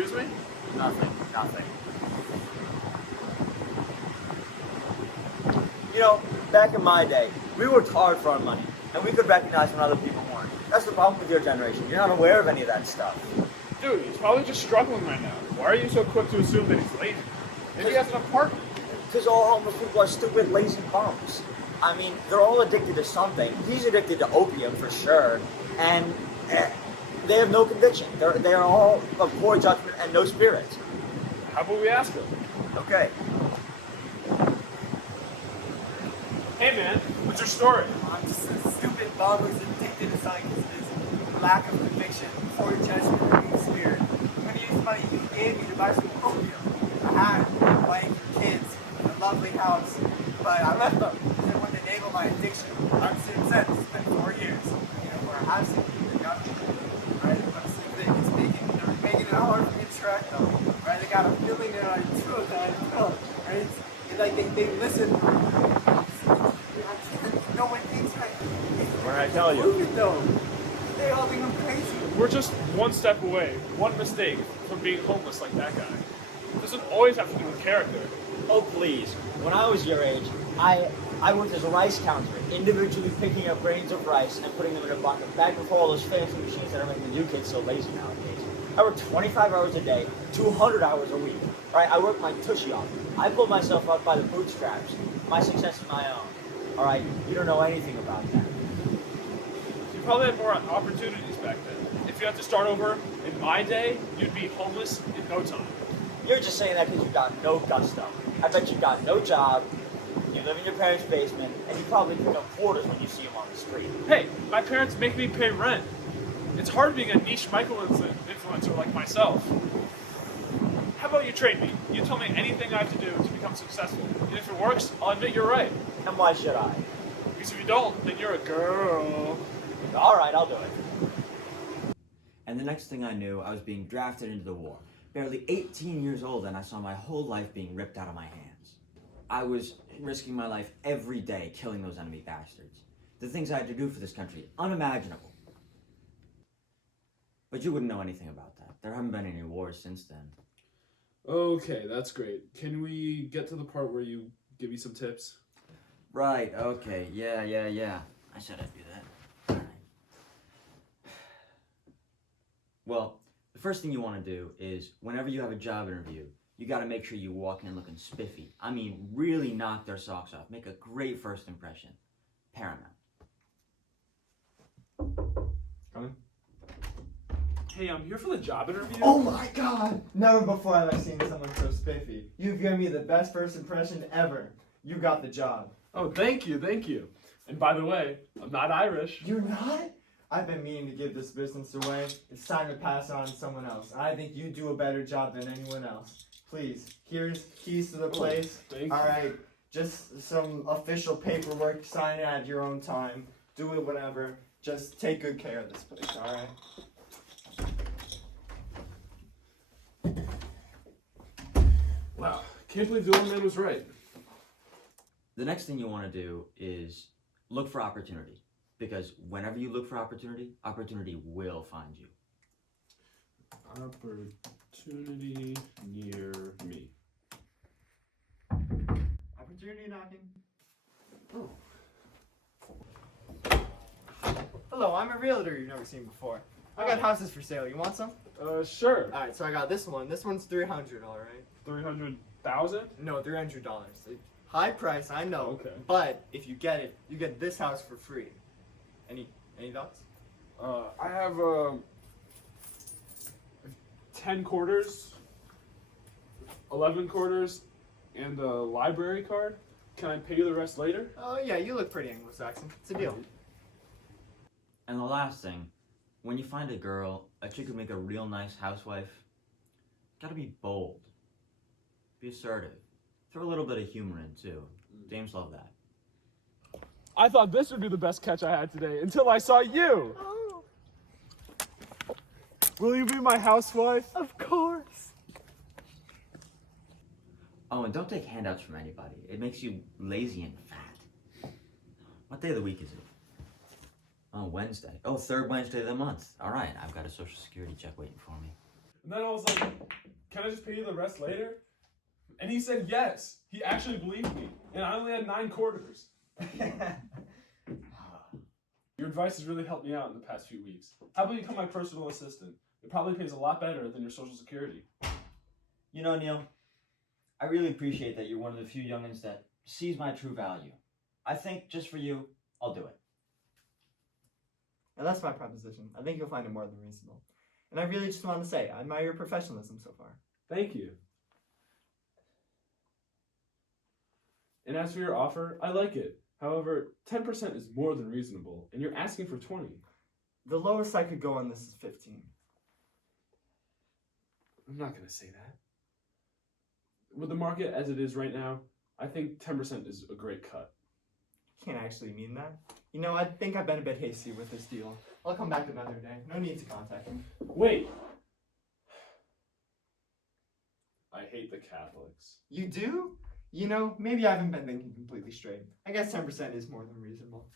Excuse me? Nothing, nothing. You know, back in my day, we worked hard for our money, and we could recognize when other people weren't. That's the problem with your generation. You're not aware of any of that stuff. Dude, he's probably just struggling right now. Why are you so quick to assume that he's lazy? Maybe he has an apartment. Because all homeless people are stupid, lazy bums. I mean, they're all addicted to something. He's addicted to opium for sure, and they have no conviction. They are all of poor judgment and no spirit. How about we ask him? Okay. Hey man, what's your story? I'm just a stupid bum who's addicted to psychosis, lack of conviction, poor judgment, and weak spirit. I'm gonna use money you gave me to buy some opium. I had a wife, kids, a lovely house, but I left them because it wouldn't enable my addiction. I've since then spent 4 years, where I have seen the government, right? But it's making it hard for me to track them, right? They got a feeling that I took, right? It's like they listen. No one thinks right. What did I tell you? Prove it though. They all think I'm crazy. We're just one step away, one mistake from being homeless like that guy. It doesn't always have to do with character. Oh, please. When I was your age, I worked as a rice counter, individually picking up grains of rice and putting them in a bucket, back before all those fancy machines that are making the new kids so lazy nowadays. I worked 25 hours a day, 200 hours a week. Right? I worked my tushy off. I pulled myself up by the bootstraps. My success is my own. All right? You don't know anything about that. You probably had more opportunities back then. If you had to start over in my day, you'd be homeless in no time. You're just saying that because you got no gusto. I bet you got no job, you live in your parents' basement, and you probably pick up quarters when you see them on the street. Hey, my parents make me pay rent. It's hard being a niche micro-influencer like myself. How about you trade me? You tell me anything I have to do to become successful. And if it works, I'll admit you're right. And why should I? Because if you don't, then you're a girl. All right, I'll do it. And the next thing I knew, I was being drafted into the war. Barely 18 years old, and I saw my whole life being ripped out of my hands. I was risking my life every day killing those enemy bastards. The things I had to do for this country, unimaginable. But you wouldn't know anything about that. There haven't been any wars since then. Okay, that's great. Can we get to the part where you give me some tips? Right, okay, yeah. I said I'd do that. All right. Well, the first thing you want to do is, whenever you have a job interview, you got to make sure you walk in looking spiffy. I mean, really knock their socks off. Make a great first impression. Paramount. Coming. Hey, I'm here for the job interview. Oh my god! Never before have I seen someone so spiffy. You've given me the best first impression ever. You got the job. Oh, thank you. And by the way, I'm not Irish. You're not? I've been meaning to give this business away. It's time to pass it on to someone else. I think you do a better job than anyone else. Please, here's keys to the place. Thank you. All right, just some official paperwork. Sign it at your own time. Do it whenever. Just take good care of this place. All right. Wow, can't believe the old man was right. The next thing you want to do is look for opportunity. Because whenever you look for opportunity, opportunity will find you. Opportunity near me. Opportunity knocking. Oh. Hello, I'm a realtor you've never seen before. I got houses for sale. You want some? Sure. All right, so I got this one. This one's $300. All right. 300,000? No, $300. High price, I know. Okay. But if you get it, you get this house for free. Any thoughts? I have 10 quarters, 11 quarters, and a library card. Can I pay you the rest later? Oh yeah, you look pretty Anglo-Saxon. It's a deal. And the last thing, when you find a girl, a chick who make a real nice housewife, gotta be bold. Be assertive. Throw a little bit of humor in too. Dames love that. I thought this would be the best catch I had today until I saw you. Oh, Will you be my housewife? of course. Oh, and don't take handouts from anybody. It makes you lazy and fat. What day of the week is it? Oh, Wednesday. Oh, third Wednesday of the month. All right, I've got a Social Security check waiting for me. And then I was like, can I just pay you the rest later? And he said yes. He actually believed me. And I only had 9 quarters. Your advice has really helped me out in the past few weeks. How about you become my personal assistant? It probably pays a lot better than your Social Security. You know, Neil, I really appreciate that you're one of the few youngins that sees my true value. I think just for you, I'll do it. And that's my proposition. I think you'll find it more than reasonable. And I really just want to say, I admire your professionalism so far. Thank you. And as for your offer, I like it. However, 10% is more than reasonable, and you're asking for 20. The lowest I could go on this is 15. I'm not going to say that. With the market as it is right now, I think 10% is a great cut. Can't actually mean that. You know, I think I've been a bit hasty with this deal. I'll come back another day. No need to contact me. Wait! I hate the Catholics. You do? You know, maybe I haven't been thinking completely straight. I guess 10% is more than reasonable.